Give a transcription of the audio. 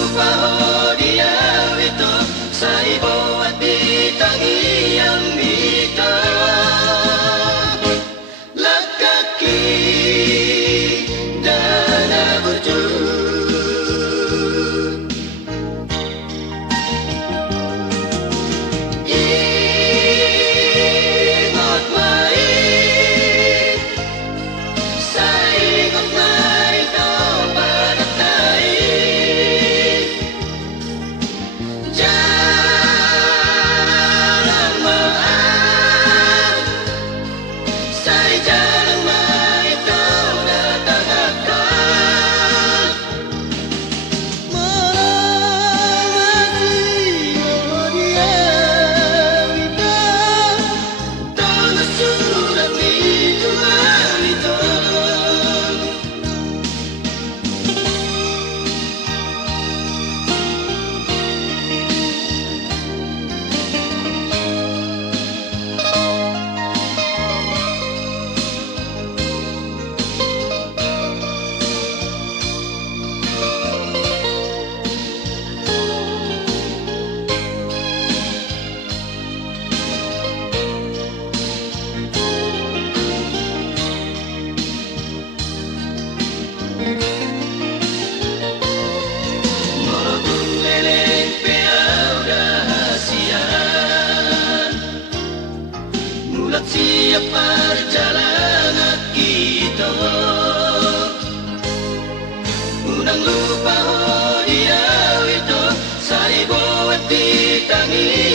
lupa ho dia itu sa ibo at di tangiang mita lakaki dana berjud ingot main sa ingot main to panatai jarang maan say jarang main to datagakan mawasi mo dia wita tanah surat itu alito Leleng peau rahasiaan mulat siap perjalanan kita unang lupa ho dia itu sa ibo at di tangi